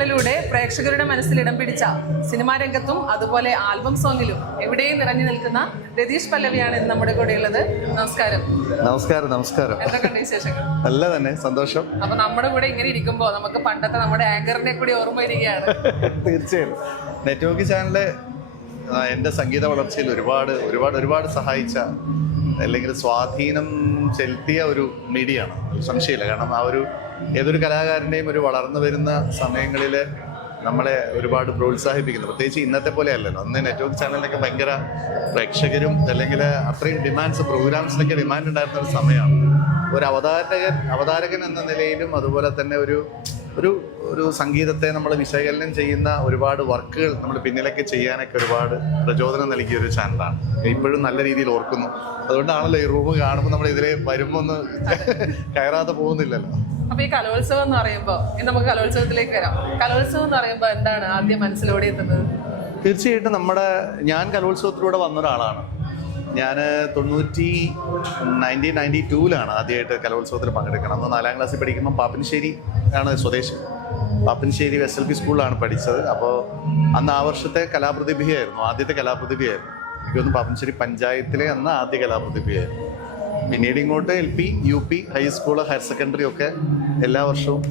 സിനിമകളിലൂടെ പ്രേക്ഷകരുടെ മനസ്സിൽ ഇടം പിടിച്ച സിനിമാ രംഗത്തും അതുപോലെ ആൽബം സോങ്ങിലും എവിടെയും നിറഞ്ഞു നിൽക്കുന്ന രതീഷ് പല്ലവിയാണ് ഇന്ന് നമ്മുടെ കൂടെ ഉള്ളത് നമസ്കാരം. നമസ്കാരം നമസ്കാരം. എന്തൊക്കെയുണ്ട് വിശേഷങ്ങൾ? നല്ല തന്നെ സന്തോഷം. അപ്പൊ നമ്മുടെ കൂടെ ഇങ്ങനെ ഇരിക്കുമ്പോ നമുക്ക് പണ്ടത്തെ നമ്മുടെ ആങ്കറിനെ കൂടി ഓർമ്മ വരികയാണ്. തീർച്ചയായും. നെറ്റ്വർക്ക് ചാനൽ എന്റെ എന്റെ സംഗീത വളർച്ചയിൽ ഒരുപാട് ഒരുപാട് ഒരുപാട് സഹായിച്ച അല്ലെങ്കിൽ സ്വാധീനം ചെലുത്തിയ ഒരു മീഡിയയാണ്. സംശയമില്ല. കാരണം ആ ഒരു ഏതൊരു കലാകാരന്റെയും ഒരു വളർന്നു വരുന്ന സമയങ്ങളിൽ നമ്മളെ ഒരുപാട് പ്രോത്സാഹിപ്പിക്കുന്നു. പ്രത്യേകിച്ച് ഇന്നത്തെ പോലെ അല്ലല്ലോ. അന്ന് നെറ്റ്വർക്ക് ചാനലിനൊക്കെ ഭയങ്കര പ്രേക്ഷകരും അല്ലെങ്കിൽ അത്രയും ഡിമാൻഡ്സ് പ്രോഗ്രാംസിനൊക്കെ ഡിമാൻഡ് ഉണ്ടായിരുന്ന ഒരു സമയമാണ്. ഒരു അവതാരകൻ അവതാരകൻ എന്ന നിലയിലും അതുപോലെ തന്നെ ഒരു ഒരു ഒരു സംഗീതത്തെ നമ്മൾ വിശകലനം ചെയ്യുന്ന ഒരുപാട് വർക്കുകൾ നമ്മൾ പിന്നിലൊക്കെ ചെയ്യാനൊക്കെ ഒരുപാട് പ്രചോദനം നൽകിയ ഒരു ചാനലാണ്. ഇപ്പോഴും നല്ല രീതിയിൽ ഓർക്കുന്നു. അതുകൊണ്ടാണല്ലോ ഈ റൂം കാണുമ്പോൾ നമ്മൾ ഇതിലെ വരുമ്പോൾ ഒന്ന് കയറാതെ പോകുന്നില്ലല്ലോ. അപ്പൊ ഈ കലോത്സവം എന്ന് പറയുമ്പോൾ നമുക്ക് കലോത്സവത്തിലേക്ക് വരാം. കലോത്സവം എന്ന് പറയുമ്പോൾ എന്താണ് ആദ്യം മനസ്സിലോടെ എത്തുന്നത്? തീർച്ചയായിട്ടും നമ്മുടെ ഞാൻ കലോത്സവത്തിലൂടെ വന്ന ഒരാളാണ്. ഞാൻ തൊണ്ണൂറ്റി നയന്റീൻ നയന്റി ടൂവിലാണ് ആദ്യമായിട്ട് കലോത്സവത്തിൽ പങ്കെടുക്കണം അന്ന് നാലാം ക്ലാസ്സിൽ പഠിക്കുമ്പോൾ പാപ്പനശ്ശേരി ആണ് സ്വദേശി. പാപ്പനശ്ശേരി എസ് എൽ പി സ്കൂളിലാണ് പഠിച്ചത്. അപ്പോൾ അന്ന് ആ വർഷത്തെ കലാപ്രതിഭയായിരുന്നു. ആദ്യത്തെ കലാപ്രതിഭയായിരുന്നു. എനിക്കൊന്ന് പാപ്പനശ്ശേരി പഞ്ചായത്തിലെ അന്ന് ആദ്യ കലാപ്രതിഭയായിരുന്നു. പിന്നീട് ഇങ്ങോട്ട് L P U P high school higher secondary ഒക്കെ എല്ലാ വർഷവും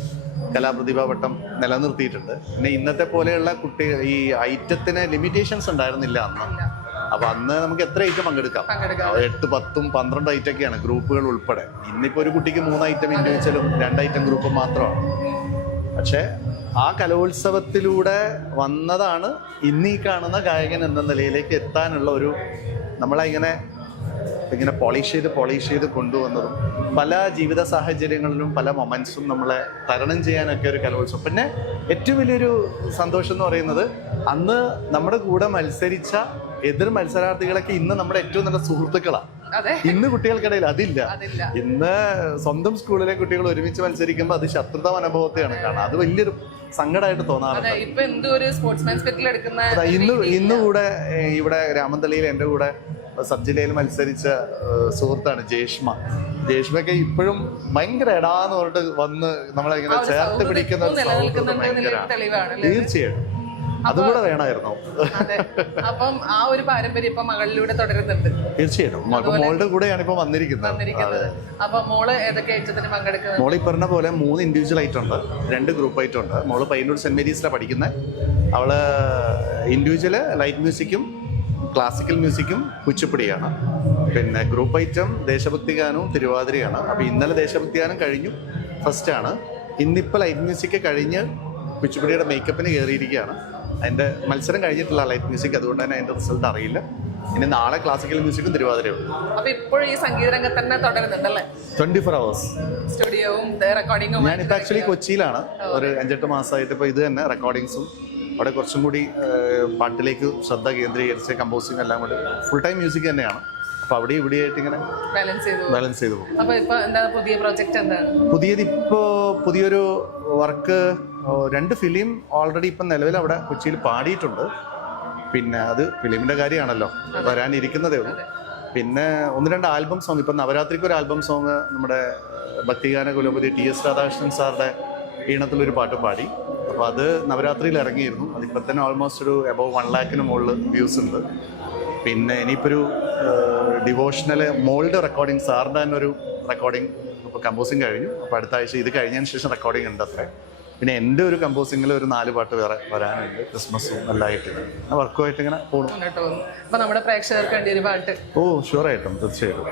കലാപ്രതിഭാ വട്ടം നിലനിർത്തിയിട്ടുണ്ട്. പിന്നെ ഇന്നത്തെ പോലെയുള്ള കുട്ടി ഈ ഐറ്റത്തിന് ലിമിറ്റേഷൻസ് ഉണ്ടായിരുന്നില്ല അന്ന്. അപ്പൊ അന്ന് നമുക്ക് എത്ര ഐറ്റം പങ്കെടുക്കാം. എട്ട് പത്തും പന്ത്രണ്ട് ഐറ്റം ഒക്കെയാണ് ഗ്രൂപ്പുകൾ ഉൾപ്പെടെ. ഇന്നിപ്പോ ഒരു കുട്ടിക്ക് മൂന്ന് ഐറ്റം ഇൻഡിവിജ്വലും രണ്ട് ഐറ്റം ഗ്രൂപ്പും മാത്രമാണ്. പക്ഷേ ആ കലോത്സവത്തിലൂടെ വന്നതാണ് ഇന്ന് ഈ കാണുന്ന ഗായകൻ എന്ന നിലയിലേക്ക് എത്താനുള്ള ഒരു നമ്മളെ ഇങ്ങനെ ഇങ്ങനെ പോളിഷ് ചെയ്ത് പോളിഷ് ചെയ്ത് കൊണ്ടുവന്നതും പല ജീവിത സാഹചര്യങ്ങളിലും പല മൊമെന്റ്സും നമ്മളെ തരണം ചെയ്യാനൊക്കെ ഒരു കലോത്സവം. പിന്നെ ഏറ്റവും വലിയൊരു സന്തോഷം എന്ന് പറയുന്നത് അന്ന് നമ്മുടെ കൂടെ മത്സരിച്ച എതിർ മത്സരാർത്ഥികളൊക്കെ ഇന്ന് നമ്മുടെ ഏറ്റവും നല്ല സുഹൃത്തുക്കളാണ് ഇന്ന് കുട്ടികൾക്കിടയിൽ അതില്ല. ഇന്ന് സ്വന്തം സ്കൂളിലെ കുട്ടികൾ ഒരുമിച്ച് മത്സരിക്കുമ്പോൾ അത് ശത്രുത അനുഭവത്തെയാണ് കാരണം അത് വലിയൊരു സങ്കടമായിട്ട് തോന്നാറുണ്ട്. ഇന്ന് ഇന്ന് കൂടെ ഇവിടെ രാമന്തളിയിൽ എന്റെ കൂടെ സബ് ജില്ലയിൽ മത്സരിച്ച സുഹൃത്താണ് ജേഷ്മ. ജേഷ്മയൊക്കെ ഇപ്പോഴും ഭയങ്കര എടാന്ന് പറഞ്ഞിട്ട് വന്ന് നമ്മളെ ഇങ്ങനെ ചേർത്ത് പിടിക്കുന്ന ഒരു അതും കൂടെ വേണമായിരുന്നു. അപ്പം ആ ഒരു പാരമ്പര്യം ഇപ്പൊ മകളിലൂടെ തുടരുന്നുണ്ട്. തീർച്ചയായിട്ടും. മോളുടെ കൂടെയാണ് ഇപ്പൊ വന്നിരിക്കുന്നത്. അപ്പൊ മോൾ ഏതൊക്കെ ഐറ്റത്തിന് പങ്കെടുക്കുന്നത് മോൾ ഈ പറഞ്ഞ പോലെ മൂന്ന് ഇൻഡിവിജ്വൽ ആയിട്ടുണ്ട് രണ്ട് ഗ്രൂപ്പ് ആയിട്ടുണ്ട് മോൾ പയ്യന്നൂർ സെന്റ് മേരീസിലാണ് പഠിക്കുന്നത്. അവൾ ഇൻഡിവിജ്വൽ ലൈറ്റ് മ്യൂസിക്കും ക്ലാസിക്കൽ മ്യൂസിക്കും കുച്ചിപ്പുടിയാണ്. പിന്നെ ഗ്രൂപ്പ് ഐറ്റം ദേശഭക്തി ഗാനവും തിരുവാതിരയാണ്. അപ്പോൾ ഇന്നലെ ദേശഭക്തി ഗാനം കഴിഞ്ഞു. ഫസ്റ്റ് ആണ്. ഇന്നിപ്പോ ലൈറ്റ് മ്യൂസിക് കഴിഞ്ഞ് കുച്ചിപ്പുടിയുടെ മേക്കപ്പിന് കയറിയിരിക്കുകയാണ്. അതിന്റെ മത്സരം കഴിഞ്ഞിട്ടുള്ള ലൈറ്റ് മ്യൂസിക് അതുകൊണ്ട് തന്നെ അതിന്റെ റിസൾട്ട് അറിയില്ല. ഇനി നാളെ ക്ലാസിക്കൽ മ്യൂസിക്കും തിരുവാതിരയും അപ്പൊ ഇപ്പോഴും ഈ സംഗീത രംഗത്ത് തന്നെ തുടരുന്നുണ്ടല്ലേ? ട്വന്റി ഫോർ അവേഴ്സ് സ്റ്റുഡിയോവും റെക്കോർഡിങ്ങും ഞാനിപ്പോൾ ആക്ച്വലി കൊച്ചിയിലാണ്. ഒരു അഞ്ചെട്ട് മാസമായിട്ട് ഇപ്പോൾ ഇത് തന്നെ റെക്കോർഡിങ്സും അവിടെ കുറച്ചും കൂടി പാട്ടിലേക്ക് ശ്രദ്ധ കേന്ദ്രീകരിച്ച് കമ്പോസിങ് എല്ലാം കൂടി. ഫുൾ ടൈം മ്യൂസിക് തന്നെയാണ്. അപ്പോൾ അവിടെ ഇവിടെയായിട്ട് ഇങ്ങനെ ബാലൻസ് ചെയ്തു ബാലൻസ് ചെയ്തു പോകും. അപ്പൊ ഇപ്പൊ എന്താണ് പുതിയ പ്രോജക്റ്റ് എന്താണ് പുതിയത് ഇപ്പോ പുതിയൊരു വർക്ക് രണ്ട് ഫിലിം ഓൾറെഡി ഇപ്പം നിലവിൽ അവിടെ കൊച്ചിയിൽ പാടിയിട്ടുണ്ട്. പിന്നെ അത് ഫിലിമിന്റെ കാര്യമാണല്ലോ. വരാനിരിക്കുന്നതേ ഉള്ളൂ. പിന്നെ ഒന്ന് രണ്ട് ആൽബം സോങ് ഇപ്പം നവരാത്രിക്ക് ഒരു ആൽബം സോങ് നമ്മുടെ ഭക്തിഗാന കുലപതി ടി എസ് രാധാകൃഷ്ണൻ സാറുടെ ഈണത്തിലൊരു പാട്ട് പാടി. അപ്പോൾ അത് നവരാത്രിയിൽ ഇറങ്ങിയിരുന്നു. അതിപ്പോൾ തന്നെ ഓൾമോസ്റ്റ് ഒരു എബവ് വൺ ലാക്കിന് മുകളിൽ വ്യൂസ് ഉണ്ട്. പിന്നെ ഇനിയിപ്പോൾ ഒരു ഡിവോഷണൽ മോൾഡ് റെക്കോർഡിങ് സാറിന്റെ തന്നെ ഒരു റെക്കോർഡിങ് ഇപ്പോൾ കമ്പോസിങ് കഴിഞ്ഞു. അപ്പോൾ അടുത്ത ആഴ്ച ഇത് കഴിഞ്ഞതിന് ശേഷം റെക്കോർഡിങ് ഉണ്ട് അത്രേ. പിന്നെ എന്റെ ഒരു കമ്പോസിങ്ങിൽ ഒരു നാല് പാട്ട് വേറെ വരാനുണ്ട്. ക്രിസ്മസും എല്ലാം ആയിട്ട് ആ വർക്കുമായിട്ട് ഇങ്ങനെ പോകണം അപ്പൊ നമ്മുടെ പ്രേക്ഷകർക്ക് വേണ്ടി ഒരു പാട്ട്. ഓ ഷുവറായിട്ടും തീർച്ചയായിട്ടും.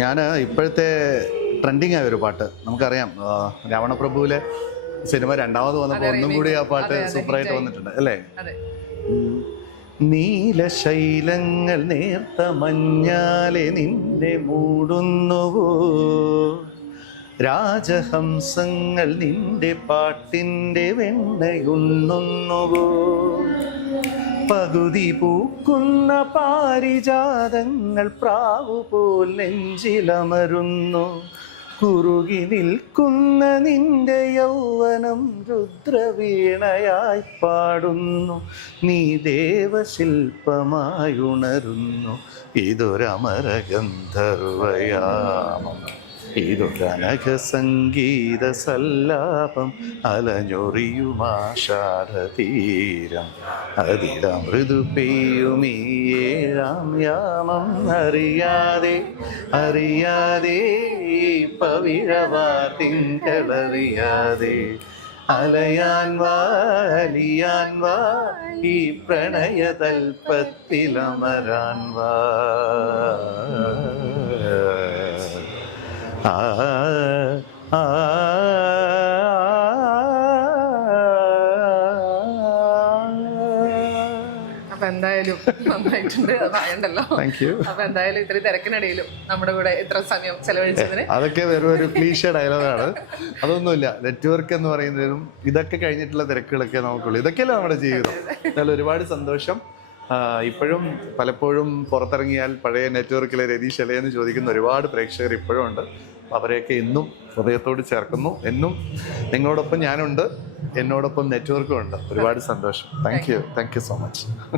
ഞാൻ ഇപ്പോഴത്തെ ട്രെൻഡിങ് ആയ ഒരു പാട്ട്. നമുക്കറിയാം രാവണപ്രഭുവിലെ സിനിമ രണ്ടാമത് വന്നപ്പോൾ ഒന്നും കൂടി ആ പാട്ട് സൂപ്പറായിട്ട് വന്നിട്ടുണ്ട് അല്ലേ? നീലശൈലങ്ങൾ നേർത്ത മഞ്ഞാലെ നിന്നെ മൂടുന്നുവോ? രാജഹംസങ്ങൾ നിന്റെ പാട്ടിന്റെ വെണ്ണയുണ്ണുന്നുവോ പകുതി പൂക്കുന്ന പാരിജാതങ്ങൾ പ്രാവുപോൽ നെഞ്ചിലമരുന്നു. കുറുകി നിൽക്കുന്ന നിന്റെ യൗവനം രുദ്രവീണയായി പാടുന്നു. നീ ദേവശില്പമായുണരുന്നു. ഇതൊരമരഗന്ധർവയാ. ഇതൊരനഘ സംഗീത സല്ലാപം അലഞ്ഞൊറിയുമാഷാഢതീരം അതിലമൃദു പെയ്യുമീ ഏഴാം യാമം അറിയാതെ അറിയാതെ പവിഴവാതിങ്കളറിയാതെ അലയാൻ വാലിയാൻ വാ ഈ പ്രണയതൽപ്പത്തിലമരാൻ വാ. ആ അപ്പൊ എന്തായാലും നന്നായിട്ടുണ്ട്. അതായണ്ടല്ലോ അപ്പൊ എന്തായാലും ഇത്രയും തിരക്കിനിടയിലും നമ്മുടെ കൂടെ ഇത്ര സമയം ചെലവഴിച്ചതിന്. അതൊക്കെ വെറും ഒരു ക്ലീഷ ഡയലോഗാണ് അതൊന്നുമില്ല. നെറ്റ്വർക്ക് എന്ന് പറയുന്നതിനും ഇതൊക്കെ കഴിഞ്ഞിട്ടുള്ള തിരക്കുകളൊക്കെ നമുക്കുള്ളൂ. ഇതൊക്കെയല്ലേ നമ്മുടെ ജീവിതം. എന്നാലും ഒരുപാട് സന്തോഷം. ഇപ്പോഴും പലപ്പോഴും പുറത്തിറങ്ങിയാൽ പഴയ നെറ്റ്വർക്കിലെ രതീഷ് അല്ലേ എന്ന് ചോദിക്കുന്ന ഒരുപാട് പ്രേക്ഷകർ ഇപ്പോഴും ഉണ്ട്. അവരെയൊക്കെ ഇന്നും ഹൃദയത്തോട് ചേർക്കുന്നു. എന്നും നിങ്ങളോടൊപ്പം ഞാനുണ്ട്. എന്നോടൊപ്പം നെറ്റ്വർക്കും ഉണ്ട്. ഒരുപാട് സന്തോഷം. Thank you thank you so much